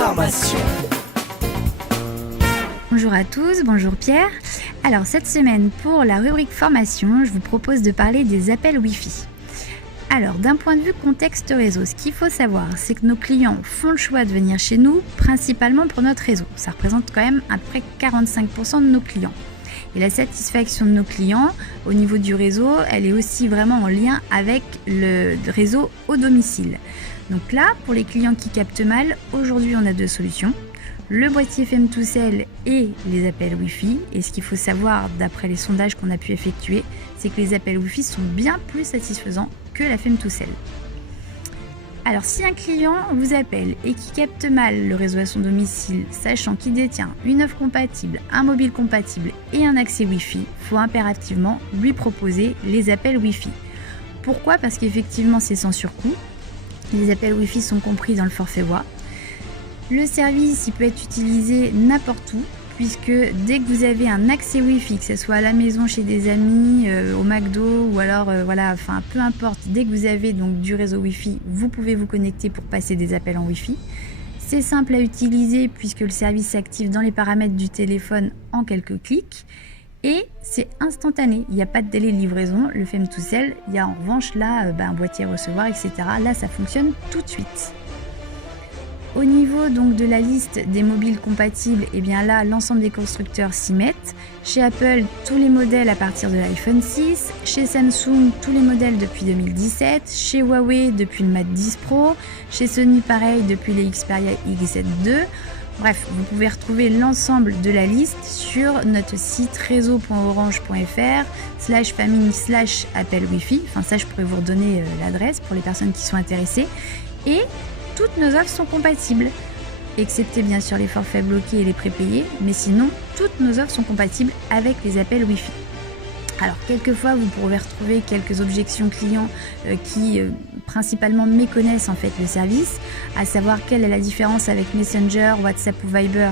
Formation. Bonjour à tous, bonjour Pierre. Alors cette semaine pour la rubrique formation, je vous propose de parler des appels Wi-Fi. Alors d'un point de vue contexte réseau, ce qu'il faut savoir, c'est que nos clients font le choix de venir chez nous principalement pour notre réseau. Ça représente quand même à peu près 45% de nos clients. Et la satisfaction de nos clients au niveau du réseau, elle est aussi vraiment en lien avec le réseau au domicile. Donc là, pour les clients qui captent mal, aujourd'hui on a deux solutions. Le boîtier FM2Cell et les appels Wi-Fi. Et ce qu'il faut savoir d'après les sondages qu'on a pu effectuer, c'est que les appels Wi-Fi sont bien plus satisfaisants que la FM2Cell. Alors si un client vous appelle et qui capte mal le réseau à son domicile, sachant qu'il détient une offre compatible, un mobile compatible et un accès Wi-Fi, il faut impérativement lui proposer les appels Wi-Fi. Pourquoi ? Parce qu'effectivement c'est sans surcoût. Les appels Wi-Fi sont compris dans le forfait voix. Le service il peut être utilisé n'importe où, puisque dès que vous avez un accès Wi-Fi, que ce soit à la maison, chez des amis, au McDo, ou alors peu importe, dès que vous avez donc du réseau Wi-Fi, vous pouvez vous connecter pour passer des appels en Wi-Fi. C'est simple à utiliser puisque le service s'active dans les paramètres du téléphone en quelques clics. Et c'est instantané, il n'y a pas de délai de livraison. Le FM2Cell, il y a en revanche là un boîtier recevoir, etc. Là, ça fonctionne tout de suite. Au niveau donc de la liste des mobiles compatibles, et bien là, l'ensemble des constructeurs s'y mettent. Chez Apple, tous les modèles à partir de l'iPhone 6. Chez Samsung, tous les modèles depuis 2017. Chez Huawei, depuis le Mate 10 Pro. Chez Sony, pareil, depuis les Xperia XZ2. Bref, vous pouvez retrouver l'ensemble de la liste sur notre site réseau.orange.fr/famille/appel Wi-Fi. Enfin ça, je pourrais vous redonner l'adresse pour les personnes qui sont intéressées. Et toutes nos offres sont compatibles, excepté bien sûr les forfaits bloqués et les prépayés, mais sinon toutes nos offres sont compatibles avec les appels Wi-Fi. Alors quelquefois vous pourrez retrouver quelques objections clients qui principalement méconnaissent en fait le service, à savoir quelle est la différence avec Messenger, WhatsApp ou Viber.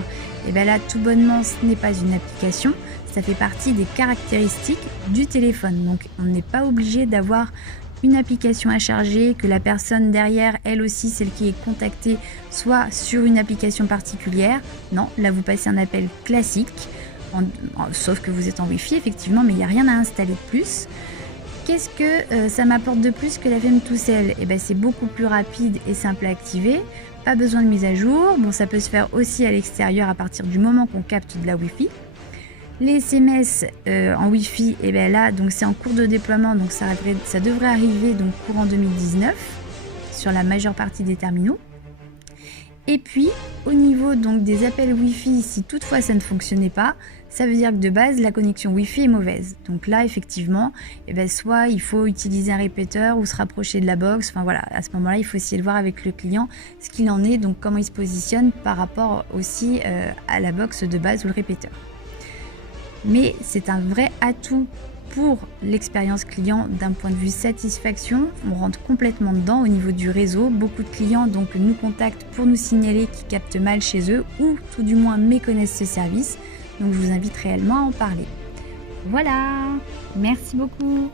Et bien là tout bonnement ce n'est pas une application, ça fait partie des caractéristiques du téléphone, donc on n'est pas obligé d'avoir une application à charger, que la personne derrière, elle aussi, celle qui est contactée, soit sur une application particulière. Non, là vous passez un appel classique, sauf que vous êtes en Wi-Fi effectivement, mais il n'y a rien à installer de plus. Qu'est-ce que ça m'apporte de plus que la FM2Cell ? Eh ben, c'est beaucoup plus rapide et simple à activer, pas besoin de mise à jour. Bon, ça peut se faire aussi à l'extérieur à partir du moment qu'on capte de la Wi-Fi. Les SMS en Wi-Fi, et bien là, donc c'est en cours de déploiement, donc ça devrait arriver donc courant 2019 sur la majeure partie des terminaux. Et puis, au niveau donc des appels Wi-Fi, si toutefois ça ne fonctionnait pas, ça veut dire que de base, la connexion Wi-Fi est mauvaise. Donc là, effectivement, soit il faut utiliser un répéteur ou se rapprocher de la box. Enfin voilà, à ce moment-là, il faut essayer de voir avec le client ce qu'il en est, donc comment il se positionne par rapport aussi à la box de base ou le répéteur. Mais c'est un vrai atout pour l'expérience client d'un point de vue satisfaction. On rentre complètement dedans au niveau du réseau. Beaucoup de clients donc nous contactent pour nous signaler qu'ils captent mal chez eux ou tout du moins méconnaissent ce service. Donc je vous invite réellement à en parler. Voilà, merci beaucoup.